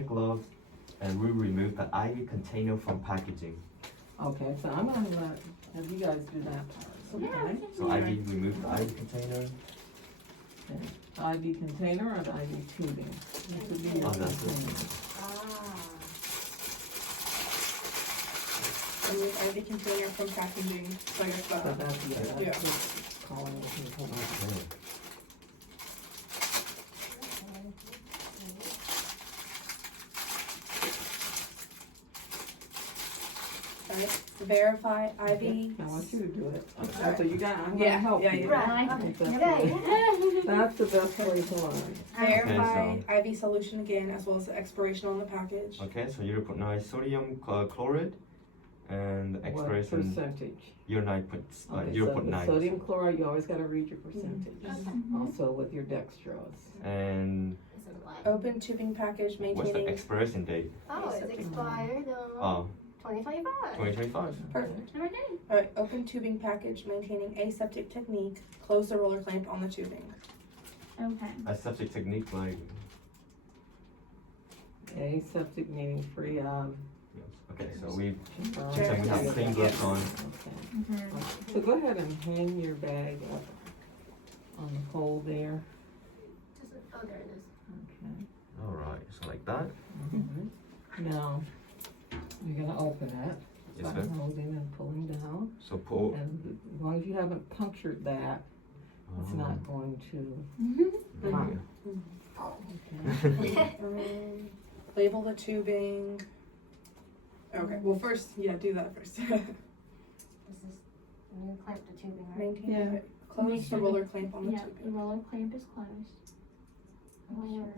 white gloves, and we remove the IV container from packaging. Okay, so I'm gonna have you guys do that part, okay? So IV remove the IV container. IV container or the IV tubing? This would be your Oh, that's container. Remove IV container from packaging. So I guess So that. that's, yeah, Yeah. that's what's calling the container. Okay. Alright, verify IV. I want you to do it. Okay, so you got, I'm gonna Yeah, help yeah, you. yeah. I think that's the best way to learn. Verify IV solution again, as well as the expiration on the package. Okay, so 0.9 sodium chloride, and the What expiration percentage? your 9 Okay, so 0.9. the sodium chloride, you always gotta read your percentage. Okay. Also with your dextrose. And Open tubing package what's the maintaining. expiration date? Oh, it's expired Oh, 2025. 2025. Perfect. Okay. Alright, open tubing package maintaining aseptic technique. Close the roller clamp on the tubing. Okay. Aseptic technique, like, Aseptic meaning free of. okay, so we germs. pretend we have clean gloves on. Okay. So go ahead and hang your bag up on the pole there. Oh, there it is. Okay. All right, so like that. Now, you're gonna open it. Yes, by ma'am. holding and pulling down. So pull. And as long as you haven't punctured that, it's not going to Okay. Okay. Label the tubing. Okay, well first, yeah, do that first. This is, you clamp the tubing, right? Maintain. Yeah. it. Close Make the sure roller clamp on the Yeah, the tubing. roller clamp is closed. Whenever.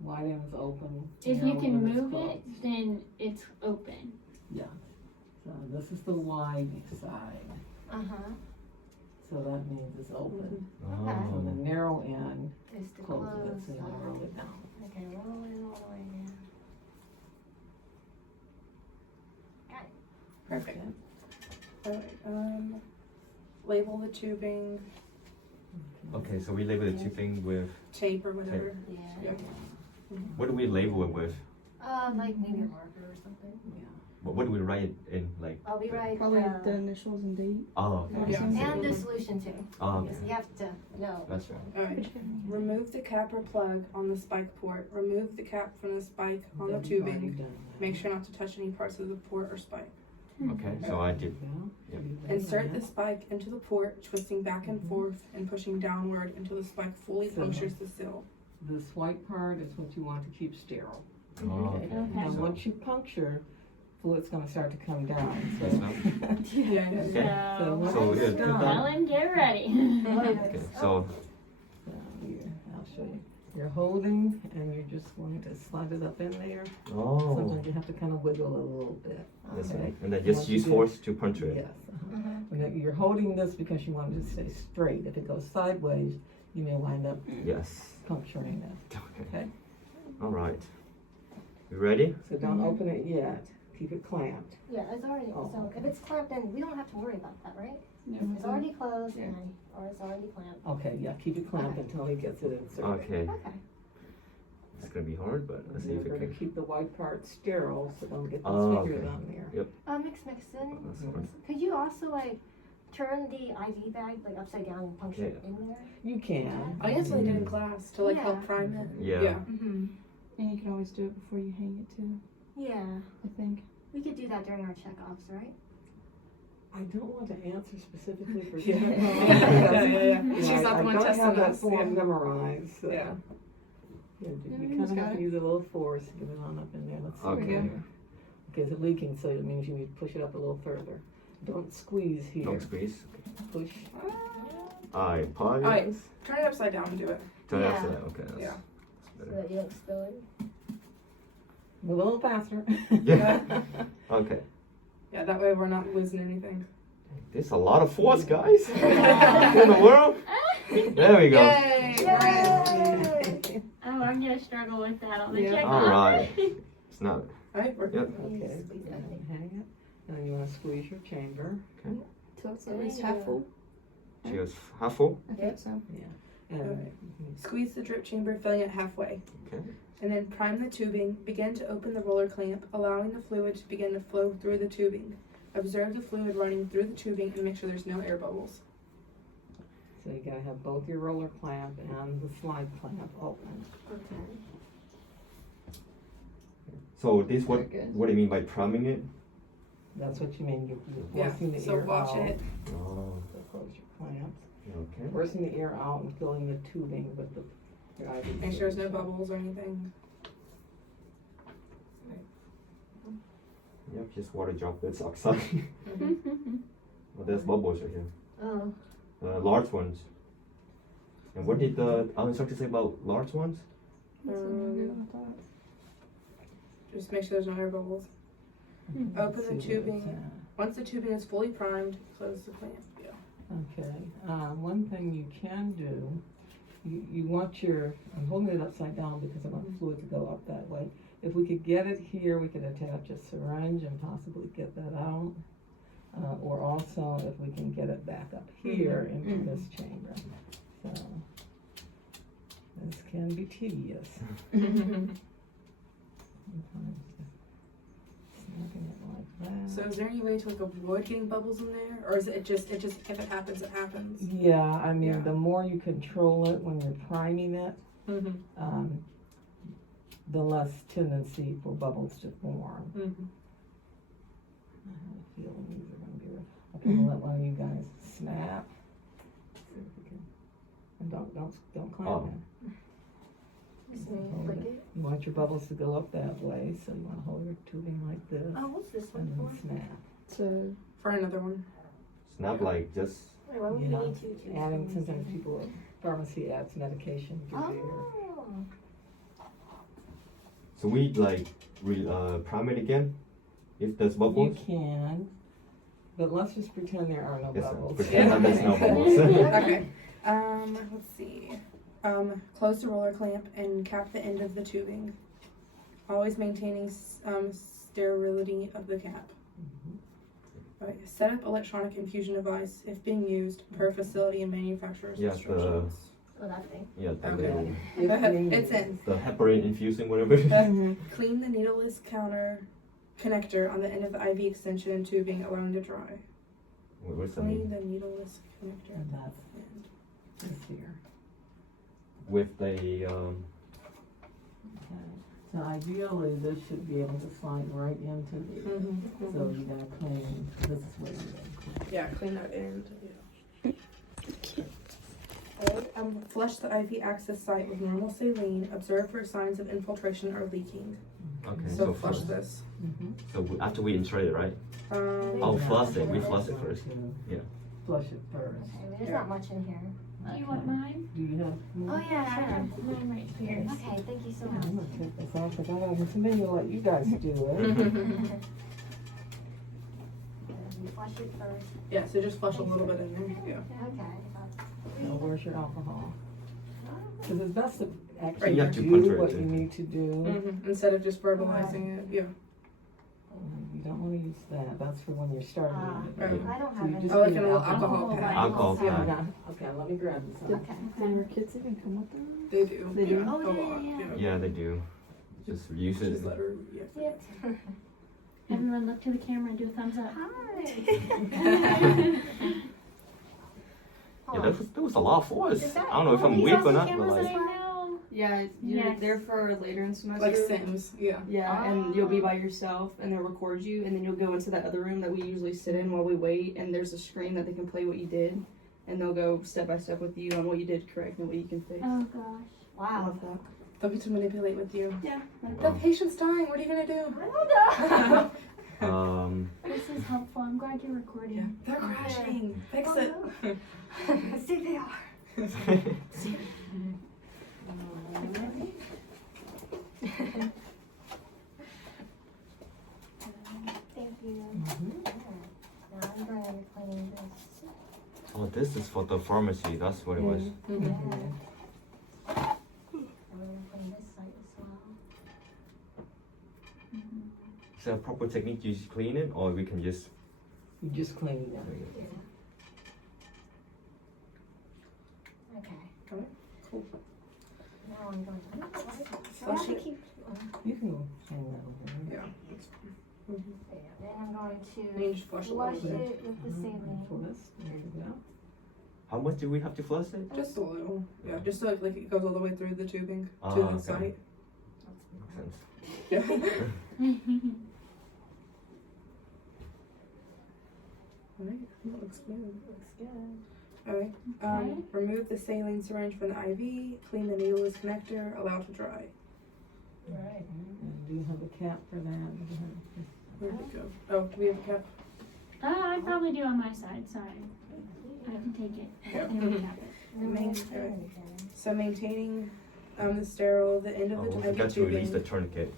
Wide end is open. If you narrow can end is move closed. it, then it's open. Yeah. So this is the wide side. Uh-huh. So that means it's open. So Oh. the narrow end It's the closes it, closed so you wanna roll it down. Okay, roll it all the way down. Perfect. Alright, label the tubing, Okay, so we label the two things with. tape or whatever. Yeah. Yeah. What do we label it with? Like maybe a marker or something. What do we write it in? Like. I'll be right. Probably the initials and date. Oh, okay. Yeah. And the solution too. Oh, okay. You have to know. That's right. Alright, remove the cap or plug on the spike port. Remove the cap from the spike on the Then you've already tubing. done that. Make sure not to touch any parts of the port or spike. Okay, so I did. Yeah. Yep. You've done Insert that. the spike into the port, twisting back and forth and pushing downward until the spike fully So- punctures the seal. This white part is what you want to keep sterile. Oh, okay. And So- once you puncture, fluid's gonna start to come down, so. Yes, ma'am. Yeah. Okay. So once So, it's yeah, do done, that. Ellen, get ready. Okay, so I'll show you. You're holding and you're just going to slide it up in there. oh, Sometimes you have to kind of wiggle it a little bit. yes, Okay? ma'am. And then just Once you use do- force to puncture it. Yes. And then you're holding this because you want it to stay straight. If it goes sideways, you may wind up Yes. puncturing it. Okay. Okay? All right. You ready? So don't open it yet. Keep it clamped. Yeah, it's already, Oh, so okay. if it's clamped, then we don't have to worry about that, right? It's already closed and, or it's already clamped. Okay, yeah, keep it clamped until he gets it inserted. Okay. Okay. It's gonna be hard, but let's see You're if it gonna can. keep the white part sterile, so don't get Oh, those fingers okay. on there. Mixon, That's fine. could you also like turn the IV bag like upside down and puncture it in there? You can. I guess I did in class to like help Yeah. prime it. Yeah. Mm-hmm. And you can always do it before you hang it too, Yeah, I think. we could do that during our checkoffs, right? I don't want to answer specifically for Yeah. checkoff. Yeah. She's not the one I don't testing have that us, form yeah. memorized, so. Yeah. You Yeah, kind we of just have got to it. use a little force to get it on up in there. Let's see. Okay. here. Okay, it's leaking, so it means you need to push it up a little further. Don't squeeze here. Don't squeeze. Push. I pause. Alright. Turn it upside down and do it. Turn it Yeah. upside down. Okay. That's, Yeah. that's So better. that you don't spill it. A little faster. Yeah. Okay. Yeah, that way we're not losing anything. There's a lot of force, guys. In the world. There we go. Yay! Yay! Oh, I'm gonna struggle with that on the Yeah. checkoff. All right. It's not. Alright, we're Yep. Okay, so hang it. And then you want to squeeze your chamber. So it's at least half full. She was half full. I think so. And Alright. Squeeze the drip chamber, filling it halfway. Okay. And then prime the tubing. Begin to open the roller clamp, allowing the fluid to begin to flow through the tubing. Observe the fluid running through the tubing and make sure there's no air bubbles. So you gotta have both your roller clamp and the slide clamp open. Okay. So this Very good. what do you mean by priming it? That's what you mean, you're Yeah, forcing the so air watch out. it. Oh, So close your clamps. okay. Forcing the air out and filling the tubing with the IV. Make sure there's no bubbles or anything. Yep, just water droplets outside. Mm-hmm. Oh, there's bubbles right here. Oh, Large ones. And what did the other instructor say about large ones? Just make sure there's no air bubbles. Mhm. Open the See where it's tubing. at. Once the tubing is fully primed, close the clamp. Yeah. Okay, one thing you can do, you want your, I'm holding it upside down because I want fluid to go up that way. If we could get it here, we could attach a syringe and possibly get that out. Or also if we can get it back up here into this chamber. So, this can be tedious. Sometimes just snapping it like that. So is there any way to like avoid getting bubbles in there, or is it just if it happens, it happens? Yeah, I mean, Yeah. the more you control it when you're priming it, Mm-hmm. the less tendency for bubbles to form. Mm-hmm. I have a feeling these are gonna be rough. I'm gonna let one of you guys snap. See if we can, and don't climb Oh. in. so Hold flick it. it. You want your bubbles to go up that way, so you wanna hold your tubing like this, Oh, what's this one and for? then snap. So For another one. Snap like just. Wait, why would we Yeah. need two? Adding, sometimes people, pharmacy adds medication to their. Oh. So we like prime it again if there's You bubbles. can, but let's just pretend there are no Yes, sir. bubbles. Pretend that there's no bubbles. Okay. Let's see. Close the roller clamp and cap the end of the tubing. Always maintaining sterility of the cap. Mhm. Okay. Set up electronic infusion device if being used per facility and manufacturer's Yeah, instructions. Oh, that thing. Yeah, the Okay. little It's in. the heparin infusing whatever. it is. Clean the needleless connector on the end of the IV extension and tubing, allowing to dry. What's that Clean mean? the needleless connector And at that's the end. this here. With the Okay. So ideally, this should be able to slide right into the, so you gotta clean, this is where you gotta clean. Yeah, clean that end. Yeah. Flush the IV access site with normal saline. Observe for signs of infiltration or leaking. okay. So flush this. Mm-hmm. So after we insert it, right? Um, Flush it. We flush it first. Yeah. Flush it first. Okay, there's not much in here. do you want mine? Do you have Oh more? yeah, I have mine right here. Okay, thank you so Yeah, much. I'm gonna take this off, cause I gotta, maybe I'll let you guys do it. We flush it first. yeah, so just flush a little bit in there. Yeah. Okay. Now, where's your alcohol? Cause it's best to actually You have to do punch what it you in. need to do. Instead of just verbalizing it. Yeah. You don't wanna use that, that's for when you're starting. Right. I don't So have you any. just Oh, like need a little alcohol pad. Alcohol Yeah, pad. okay, let me grab this. Okay. Do your kids even come with them? They do. They do? Yeah. Oh, a yeah, lot. yeah, Yeah, they do. Just use it. Just let her. Yeah. Yep. Everyone look to the camera and do a thumbs up. Hi. Yeah, that was a lot of force. Is that I don't know if all I'm these weak or awesome not, but cameras like. as well? Yeah, you're Yes. there for later in semester. Like Sims. Yeah. Yeah, and you'll be by yourself, and they'll record you, and then you'll go into that other room that we usually sit in while we wait, and there's a screen that they can play what you did, and they'll go step by step with you on what you did correct and what you can fix. Oh gosh. I Wow. love that. They'll get to manipulate with you. Yeah. The patient's dying. What are you gonna do? I don't know. This is helpful. I'm glad you're recording. They're crashing. Fix Oh, it. See, they are. Thank you. Mhm. Now I'm going to clean this. Oh, this is for the pharmacy. That's what it was. Mm-hmm. Mhm. I'm going to clean this side as well. Is there a proper technique to clean it, or we can just? You just clean it. Okay. Cool. Now I'm going to. Do I have to Flush it. keep? You can go hang that over there. Yeah. Then I'm going And to you just flush a little flush bit. it with the saline. Twist, there you go. How much do we have to flush it? Just a little. Yeah, just so like it goes all the way through the tubing to Ah, the okay. site. Makes sense. Yeah. Alright, that looks good. Looks good. Alright, remove the saline syringe from the IV, clean the needleless connector, allow to dry. Right. And do you have a cap for that? Where'd it go? Oh, do we have a cap? I probably do on my side, sorry. I can take it. I Yep. can recap it. Main- So maintaining the sterile, the end of Oh, the we IV forgot to release the tubing. tourniquet.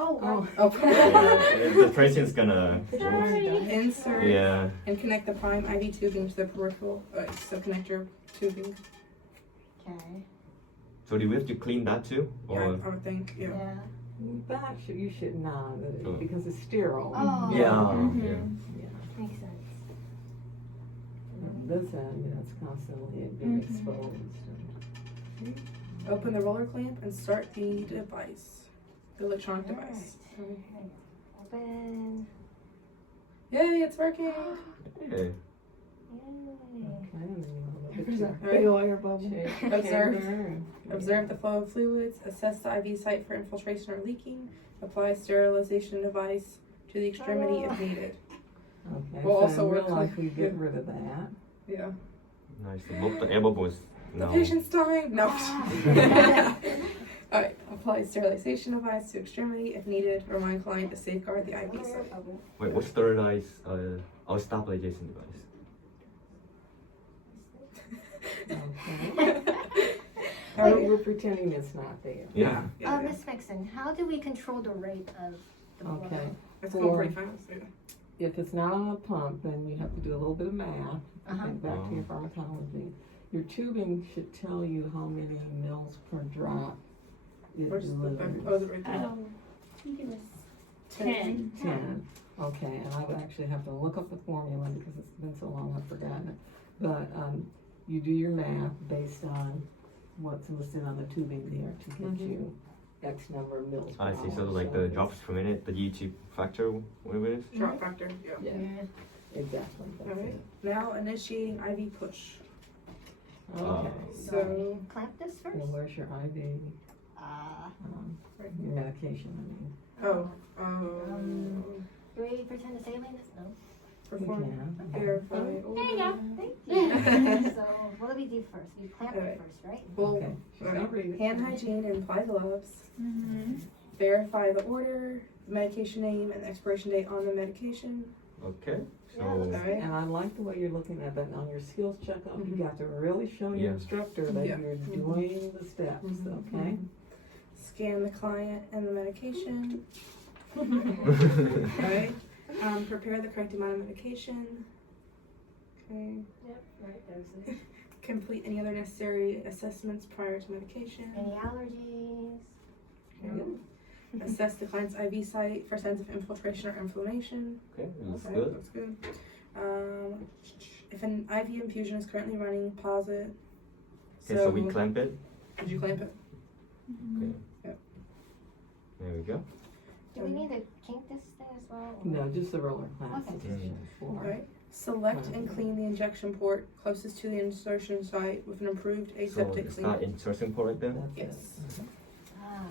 Oh, Oh, The tracing's gonna. Sorry. insert Yeah. and connect the prime IV tubing to the peripheral, so connector tubing. okay. So do we have to clean that too? Yeah, Or I would think, yeah. Yeah. That you should not, Oh. because it's sterile. Oh. yeah, Mhm. yeah. Yeah. Makes sense. And this end, it's constantly being Mhm. exposed. Open the roller clamp and start the device, the electronic device. Open. Yay, it's working! Hey. Yay. Okay, and then you have a picture. Alright. air bubble. Shake Observe. chamber and- Observe the flow of fluids, assess the IV site for infiltration or leaking, apply sterilization device to the extremity if needed. Okay, We'll so also in real work life, on- we get rid of that. Yeah. Nice. Look, the air bubbles. The No. patient's dying! No. Alright, apply sterilization device to extremity if needed, remind client to safeguard the IV site. Wait, what's sterilize? Our stabilization device. Okay. Alright. We're pretending it's not there. Yeah. Yeah, Miss Mixon, how do we control the rate of the flow? Okay. it's going pretty fast. Yeah. If it's not on a pump, then you have to do a little bit of math. Uh-huh. Think back to your pharmacology. Your tubing should tell you how many mils per drop it Where's the, delivers. oh, is it right there? Oh, I think it was 10. 10. Okay, and I would actually have to look up the formula because it's been so long I've forgotten it. But you do your math based on what's listed on the tubing there to get Mhm. you X number of mils per I see. So hour. like the drops per minute, the UT factor, whatever it is. Drop factor, yeah. Yeah, exactly. That's Alright. it. Now initiating IV push. Okay. So, Clamp this first? And where's your IV? Right. Your medication, I mean. oh, Do we pretend to say like this? No. You perform, can. verify There you order. go. Thank you. So, what do we do first? We clamp Alright. it first, right? Well, Okay. She's alright. not reading. Hand hygiene and apply gloves. Mm-hmm. Verify the order, the medication name, and the expiration date on the medication. Okay. So Alright. And I like the way you're looking at that on your skills checkup. You Mhm. got to really show your Yeah. instructor that Yeah. you're Mhm. doing the steps, Mhm. okay? Scan the client and the medication. yeah. Alright. Prepare the correct amount of medication. Okay. Yep, right, doses. Complete any other necessary assessments prior to medication. Any allergies? Okay. Assess the client's IV site for signs of infiltration or inflammation. Okay, looks Okay, good. looks good. If an IV infusion is currently running, pause it. Okay, so we clamp it. Did you clamp it? Okay. Yep. There we go. Do we need to kink this thing as well? or- No, just the roller clamps. Okay. It's just for- Alright. Select and clean the injection port closest to the insertion site with an approved So aseptic it's cleaner. not insertion port right there. That's it. Yes. Ah,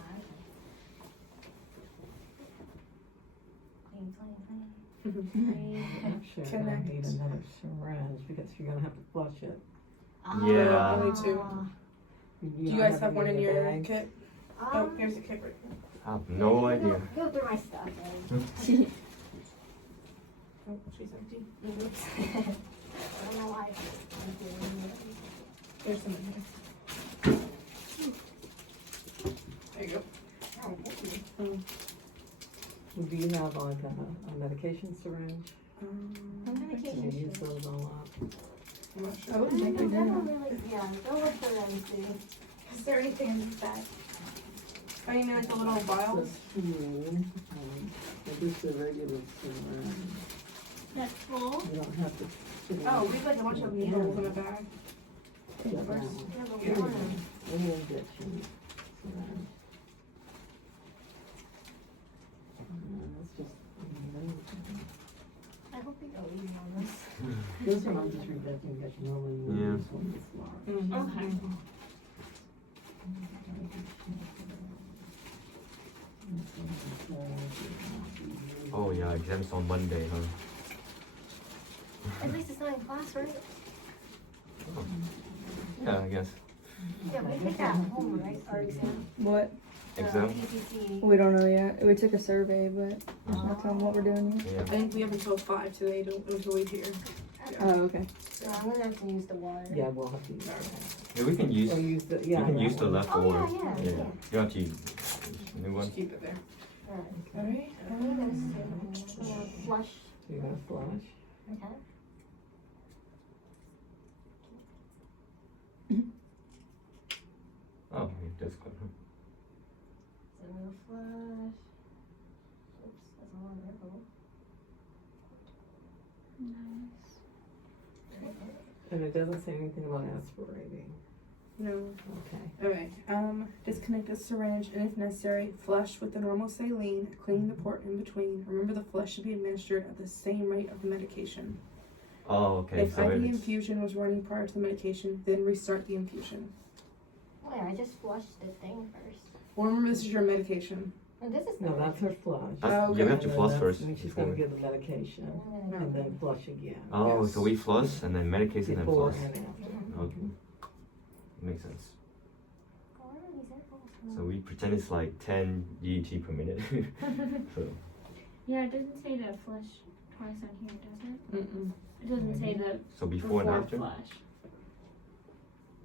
okay. Clean, clean, clean. Actually, you're gonna need Connect. another syringe because you're gonna have to flush it. Yeah. Only two. Ah. Do you guys have one in your bag? kit? Oh, here's a kit right here. I have no idea. Go through my stuff. Right? Oh, she's empty. Oops. I don't know why. There's some in here. There you go. Alright, thank you. Do you have like a medication syringe? What Can you medication? use those a lot? I'm not sure. I would think I you don't do. really, yeah, go look for them and see. Is there anything in this bag? Oh, you mean like the little vials? Just a regular syringe. That's full. You don't have to. Oh, we have like a bunch of needles in a bag. Yeah, First. Yeah, but Yeah. one. Any injection syringe. This one I'm just rejecting that you normally use Yeah. this one is large. Mhm. Okay. Oh yeah, exams on Monday, huh? At least it's not in class, right? Yeah, I guess. Yeah, we take that home, right? Our exam. What? Exam? PCC. We don't know yet. We took a survey, but there's not telling what we're doing yet. Yeah. I think we have until 5 today to wait here. Oh, okay. So I'm gonna have to use the water. Yeah, we'll have to use that. Yeah, we can use. Or use the, You yeah. can that use the one. leftover. Oh, yeah. You don't have to use new one. Just keep it there. Alright. Alright. I'm gonna flush. So you're gonna flush. Okay. Oh, that's good. Huh? So I'm gonna flush. Oops, that's all on there. Nice. And it doesn't say anything about aspirating. No. Okay. Alright. Disconnect the syringe and if necessary, flush with the normal saline, cleaning the port in between. Remember the flush should be administered at the same rate of the medication. Oh, okay. If So IV if it's, infusion was running prior to the medication, then restart the infusion. Wait, I just flushed the thing first. Well, remember this is your medication. And this is No, that's her flush. that's, okay. you have to And then floss that's first. when she's before gonna we- give the medication I'm gonna and then flush again. Oh, Yes. so we floss and then medication and then Before floss. and after. Okay. Makes sense. Oh, is that awesome? So we pretend it's like 10 DET per minute. So Yeah, it doesn't say the flush twice on here, does it? Mm-mm. It doesn't say the so before and after. flush.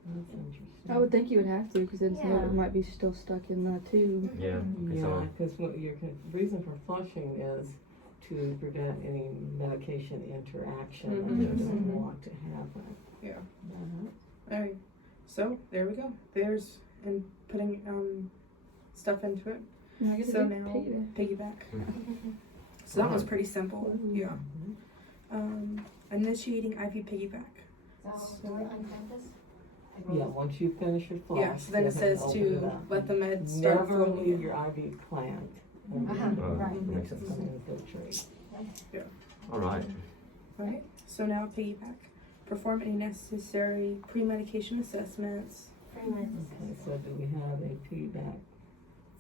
That's interesting. I would think you would have to, because then some of Yeah. it might be still stuck in the tube. Yeah. Okay, Yeah, so because what your reason for flushing is to prevent any medication interaction that you Mhm. don't Mhm. want to happen. Yeah. Uh-huh. Alright. So there we go. There's and putting stuff into it. Now I get to So do now piggyback. piggyback. So that was pretty simple. Yeah. Initiating IV piggyback. So, do it on campus? Yeah, once you finish your flush. Yeah, so then go it ahead and says open to it up. let the med start Never flowing leave in. your IV plant. Right. makes sense. It's gonna infiltrate. All right. Right. So now piggyback. Perform any necessary pre-medication assessments. 3 minutes. Okay, so do we have a feedback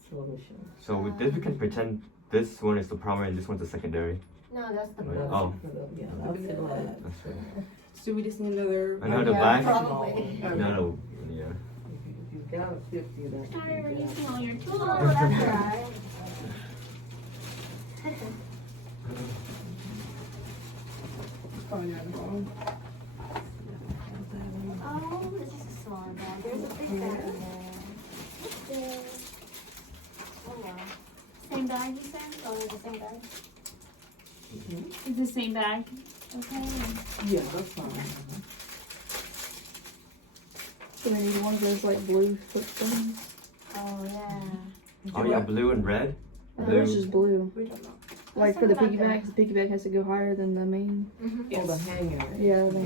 solution? So with this we can pretend this one is the primary and this one's the secondary. No, that's the Right. blood. Oh. Yeah, that's the blood. That's right. So we just need another. Another Yeah, bag? probably. No, yeah. If you've got a 50, that Sorry, we're could be using all your tools. Oh, that's right. Probably not involved. Oh, this is a smaller bag. There's a big bag in there. What's this? Oh, wow. Same bag, you said? Oh, it's the same bag. It's the same bag. Okay. Yeah, that's fine. So we need one of those like blue flip things. Oh, yeah. Oh yeah, blue and red. I Blue. think it's just blue. We don't know. Like for the Something about piggyback, the piggyback has to go higher than the main. Oh, the hanger. Yeah, the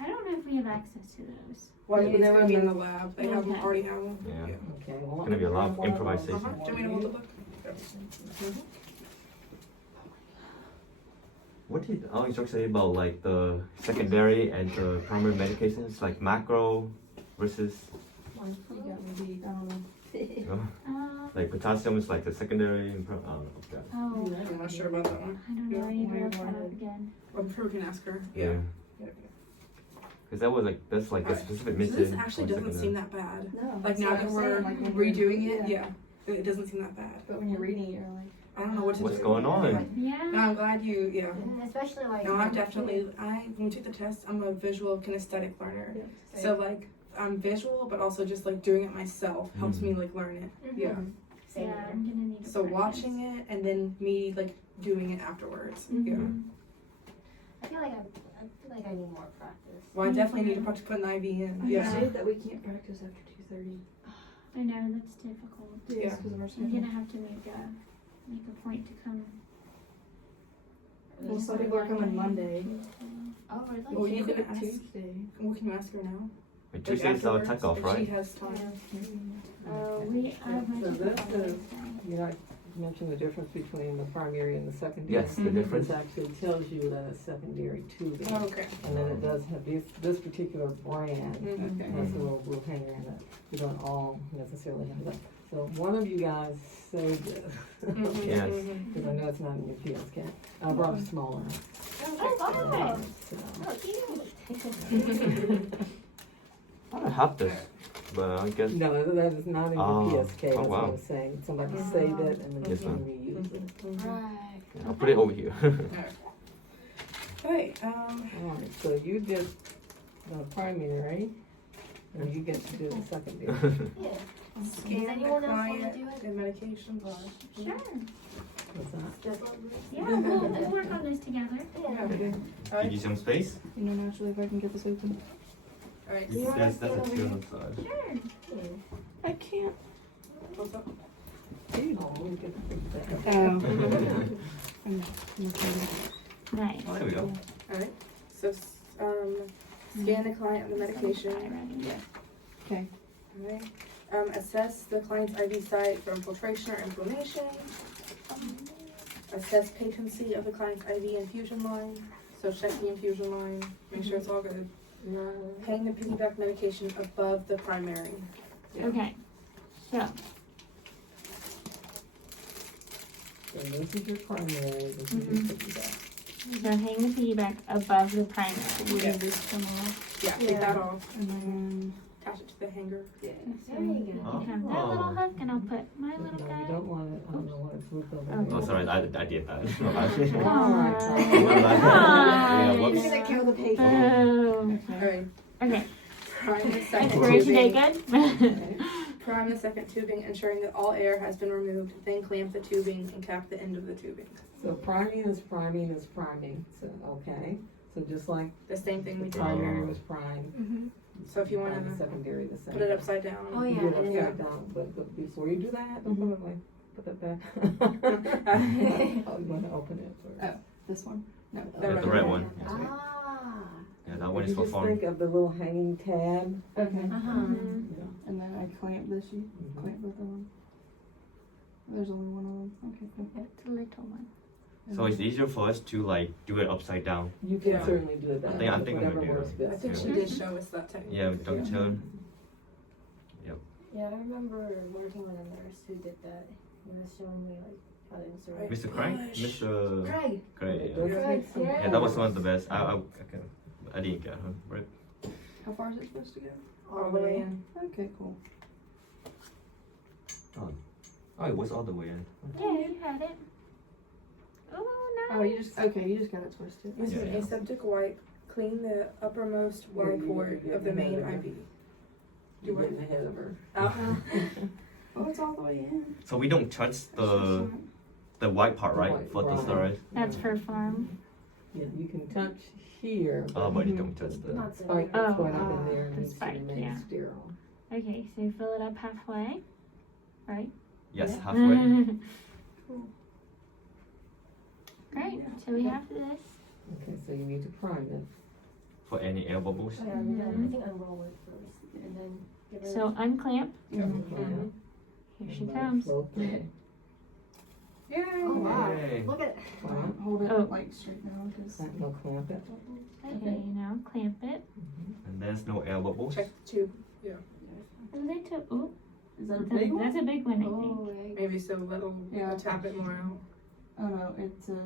I don't know if we have access to those. Well, Yeah, it's they were gonna be in in the- the lab. They have Okay. already have them. Yeah. Okay, well. It's gonna be a lot of improvisation. Do you want me to hold the book? What did our instructor say about like the secondary and the primary medications, like macro versus one. You got maybe, I don't know. you know, Uh, like potassium is like the secondary and I don't know. Okay. oh, I'm not sure about that one. I don't know. I need to look that up again. I'm sure we can ask her. Yeah. Yeah. Because that was like that's like a Alright. specific So mission. this actually for doesn't secondary. seem that bad. No. Like that's now what that I'm we're saying, like, when you're- redoing it, yeah. It doesn't seem that bad. But when you're reading it, you're like, I don't know what to What's do. going on? Yeah. No, I'm glad you, yeah. And especially like. No, I'm definitely, when we took the test, I'm a visual kinesthetic learner. yeah. So like, I'm visual, but also just like doing it myself helps me like learn it. Mhm. Yeah. Same Yeah, here. I'm gonna need to So practice. watching it and then me like doing it afterwards. Yeah. Mhm. I feel like I need more practice. Well, I definitely need to practice putting the IV in. I Yeah. say that we can't practice after 2:30. I know that's difficult. Yeah. Because of our I'm schedule. gonna have to make a point to come. Well, some people are coming Monday. Oh, really? Well, you Can't can do it ask. Tuesday. What can you ask her now? Wait, Tuesday is our afterwards, tech off, if right? She has time. Oh, I have my So check this on is- Wednesday. You're not mention the difference between the primary and the secondary? Yes, the difference. This actually tells you that it's secondary tubing. Oh, okay. And then it does have this particular brand. Mhm. Okay. That's a little hanger in it. We don't all necessarily have that. So one of you guys say this. Mhm, Yes. mhm. Because I know it's not in your PS kit. I brought a smaller. Oh, wow. So. Oh, cute. I don't have this, but I guess. No, that is not in Oh. your PSK, that's Oh, what wow. I'm saying. Somebody saved it and then Yes, you can ma'am. reuse it. Right. I'll put it over here. Okay, Alright, so you did the primary, and you get to do the secondary. Yeah. Does scan the anyone else want client to do it? and medication. Sure. What's that? Just yeah, we'll work on this together. Yeah. Give Alright, you some space. You know, naturally, if I can get this open. alright. That's a two on the side. Sure. I can't. Close up. Oh, we get to fix that. I'm looking. Nice. Oh, there we go. Alright, so, scan the client and the medication. Okay. Alright, assess the client's IV site for infiltration or inflammation. Assess patency of the client's IV infusion line. So check the infusion line, make sure it's all good. Hang the piggyback medication above the primary. Okay. So So this is your primary, this is your piggyback. so hang the piggyback above the primary. We're Yeah. gonna just come off. Yeah, take that off, And then. attach it to the hanger. Yeah. There you go. You have that little hook, and I'll put my little No, guy. you don't want it, I don't know what it's looped over Okay. there. Oh, sorry, I did that. Alright, Yeah, Come whoops. on. kill the patient. Oh. Alright, Okay. prime the second Expiration date tubing. good? Prime the second tubing, ensuring that all air has been removed, then clamp the tubing and cap the end of the tubing. So priming is priming is priming, so, okay, so just like The same thing the we did. primary was primed, Mm-hmm. So if you prime wanna the secondary the same. put it upside down. Oh, You yeah, do it and then- upside down, but before you do that, don't put it like, put it back. Oh, you wanna open it first. Oh. This one? No. Yeah, the red one. Ah. Yeah, that one is You for just fun. think of the little hanging tab. Okay. Uh-huh. Yeah. And then I clamp this. You Mhm. clamp both of them. There's only one of them. Okay, cool. It's a little one. So it's easier for us to like do it upside down. You can Yeah. certainly do it that I way, think I'm whatever gonna do works that. I best. think for she you. did show us that technique. Yeah, with Dr. Chen. Yeah, I remember working with a nurse who did that. He was showing me like how to insert. Mr. Crank? Mr. Craig. Craig, It yeah. does take some- Yeah, that was one of the best. I didn't get her. Right. How far is it supposed to go? All the way in. Okay, cool. Oh, it was all the way in. Yeah, you had it. Oh, nice. Oh, you just got it twisted. Use an Yeah. aseptic wipe, clean the uppermost Yeah, Y you- port you're of the main getting ahead of IV. You're what? getting ahead of her. Oh, it's all the way in. So we don't touch the white part, right? white For the part. steroid. That's for farm. Yeah, you can touch here. Oh, but you don't touch the. Not Spike Oh, that's going up in there the needs to spike, remain yeah. sterile. Okay, so you fill it up halfway, right? Yes, Yeah. halfway. Great. So we have this. Okay, so you need to prime it. For any air bubbles. Yeah, we done. I think unroll it first and then get rid So of unclamp. Mhm. Here she And let it comes. flow through. Yay! Oh, wow. Yay. Look at Clamp, Hold it Oh. like straight now because. no, clamp it. Okay, now clamp it. And there's no air bubbles. Check the tube. A little. Ooh, Is that a that's big one? that's a big one, I think. Oh, yeah. Maybe so little, Yeah. tap it more out. Oh no, it's a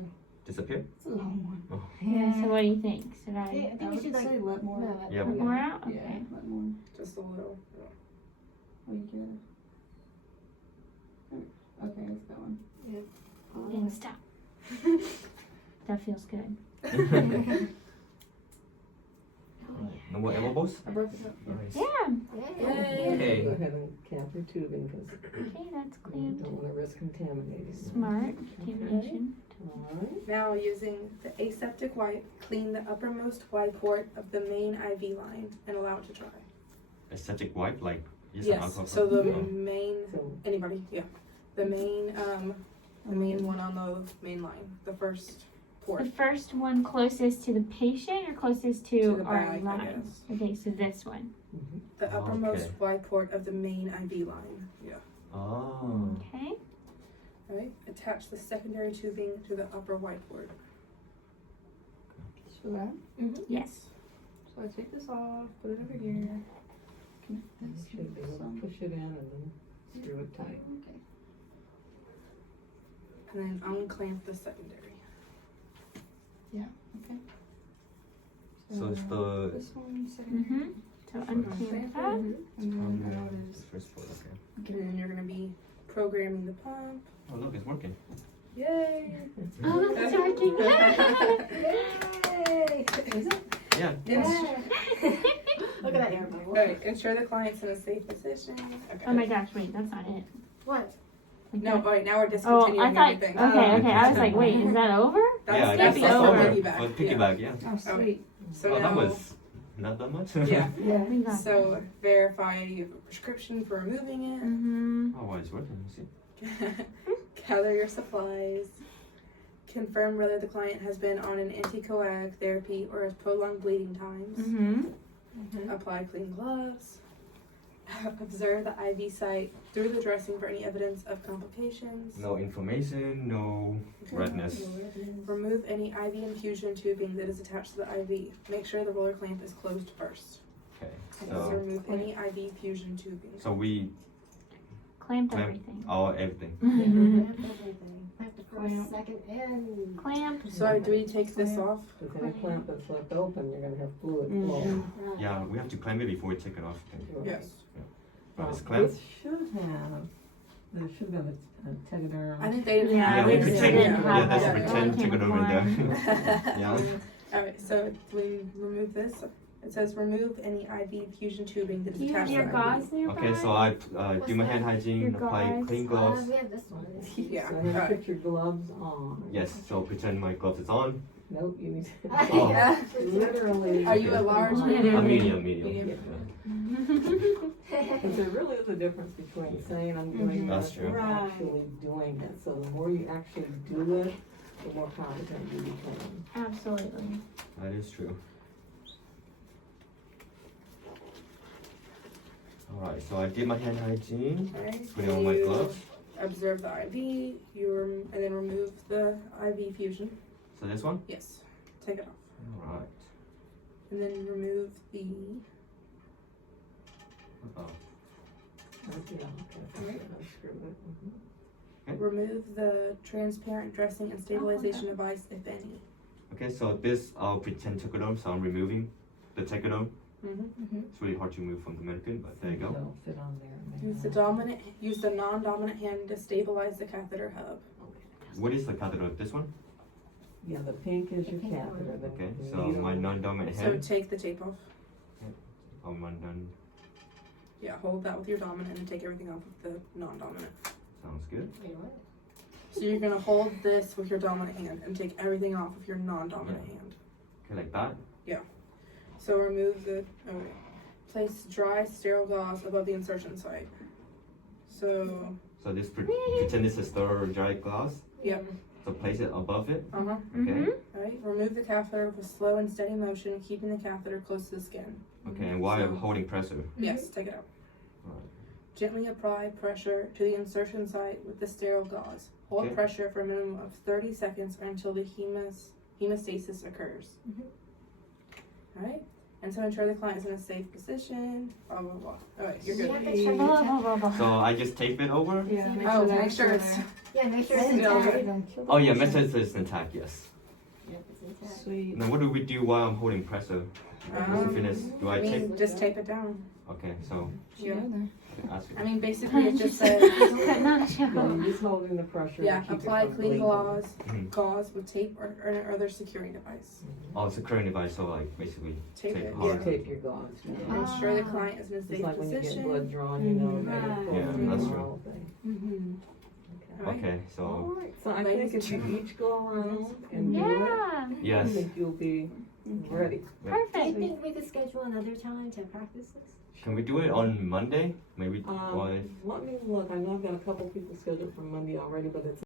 Disappear? long one. Yeah. So what do you think? Should Yeah, I I think I we would should like. say let more. No, Yeah, put more out? Yeah, Okay. let more. Just a little. Oh, you get it. Okay, it's going. Then stop. That feels good. No more air bubbles? I broke it up. Nice. Yeah. Yay. Go ahead and cap your tubing because Okay, that's you clamped. don't want to risk contaminating. it. Smart. Contamination. Alright. Now using the aseptic wipe, clean the uppermost Y port of the main IV line and allow it to dry. Aseptic wipe, like use an Yes, alcohol. so the Oh. main, So anybody, yeah. The main one on the main line, the first port. The first one closest to the patient or closest to, To the our bag, I line? guess. Okay, so this one. The uppermost Okay. Y port of the main IV line, yeah. Oh. Okay. Right? Alright, attach the secondary tubing to the upper whiteboard. So that. Yes. So I take this off, put it over here. Connect You this should be to able some. to push it in and then screw it tight. Okay. And then unclamp the secondary. So it's the This one, second. Mm-hmm. So unclamp that. And then how it is. first foot, okay. And then you're gonna be programming the pump. Oh look, it's working. Yay! Oh, look, it's working. Yeah. Look at that airplane. Alright, ensure the client's in a safe position. Okay. Oh my gosh, wait, that's not it. What? Like No, that. alright, now we're Oh, discontinuing I thought. everything. Okay, I was like, wait, is that over? That's, Yeah, that's that's the over. piggyback. Oh, piggyback, yeah. Oh, sweet. So Oh, now, that was not that much. yeah. Yeah. We got So verify you have a prescription for removing Mm-hmm. Oh, why it's working? You see? it. Gather your supplies. Confirm whether the client has been on an anticoag therapy or has prolonged bleeding times. Mm-hmm. Apply clean gloves. Observe the IV site through the dressing for any evidence of complications. No inflammation, no redness. Remove any IV infusion tubing that is attached to the IV. Make sure the roller clamp is closed first. Okay. So So remove any IV fusion tubing. so we Clamped clamp everything. all everything. Like the first, second, and. Clamped. So do we take this off? Because any clamp that's left open, you're gonna have fluid Mhm. flowing. Yeah, we have to clamp it before we take it off. Okay. Yes. Oh, it's clamped. This should have, there should have a tegaderm. I think they didn't Yeah, have we it. pretend. didn't Yeah, have that's it. pretend It to go came over with there. Yeah. Alright, so we remove this. It says remove any IV fusion tubing that is Do you have attached your to gauze the nearby? Okay, so I do my hand Your hygiene, apply gauze. clean gloves. We have this one. IV. Yeah. So have Alright. put your gloves on. Yes, so pretend my gloves is on. Nope, you need Oh. Yeah. literally. Are you a large, on. medium? A medium, medium. Medium. Because there really is a difference between saying I'm doing That's this true. and Right. actually doing it. So the more you actually do it, the more competent you become. Absolutely. That is true. Alright, so I did my hand hygiene, Alright. put on my You gloves. Observe the IV. And then remove the IV fusion. So this one? Yes. Take it off. Alright. And then remove the. Oh. Yeah, okay. Alright. Unscrew it. Mhm. Remove the transparent dressing and stabilization device, if any. Okay, so this I'll pretend Tegaderm, so I'm removing the Tegaderm. Mm-hmm. It's really hard to remove from the mannequin, but there you go. It'll fit on there. Use the non-dominant hand to stabilize the catheter hub. What is the catheter? This one? Yeah, the pink is your The pink catheter. one. the Okay, needle- so my non-dominant So hand. take the tape off. Oh, my non. Yeah, hold that with your dominant and take everything off with the non-dominant. Sounds good. Wait, what? So you're gonna hold this with your dominant hand and take everything off with your non-dominant hand. Okay, like that. So remove the. Okay. Place dry sterile gauze above the insertion site. So. So this pretend this is sterile dry glass. Yep. So place it above it. Uh huh. Okay. Alright. Remove the catheter with slow and steady motion, keeping the catheter close to the skin. Okay, and while I'm holding pressure. Yes. Take it out. Right. Gently apply pressure to the insertion site with the sterile gauze. Hold Okay. pressure for a minimum of 30 seconds or until the hemostasis occurs. Alright? And so ensure the client is in a safe position. Blah, blah, blah. Alright, you're You good. have to check Blah, the blah, blah, blah. So I just tape it over. Yeah, make Oh, sure make that's sure in it's. there. Yeah, make sure it's Yeah, intact. Oh yeah, message is intact. Yes. Yep, it's intact. Sweet. Now what do we do while I'm holding pressure? Once it finish, do I I tape? mean, just tape it down. Okay, so Yeah. that's I mean, basically, it just says, Not a Yeah, show. you're just holding the pressure. to yeah, keep it apply from clean bleeding. gauze, gauze with tape or other securing device. Oh, it's a current device, so like basically Tape it, hard. Just tape your gauze. Yeah. Ensure the client is in a Just safe like when you get blood position. drawn, you know, that Right. you're Yeah, pulling that's the true. whole thing. Mm-hmm. Okay. Okay, so Alright. So I Ladies think if you and each go around and do it, Yeah. I yes. think you'll be ready. Do you Perfect. think we could schedule another time to practice this? Can we do it on Monday? Maybe. Why? Let me look, I know I've got a couple people scheduled for Monday already, but it's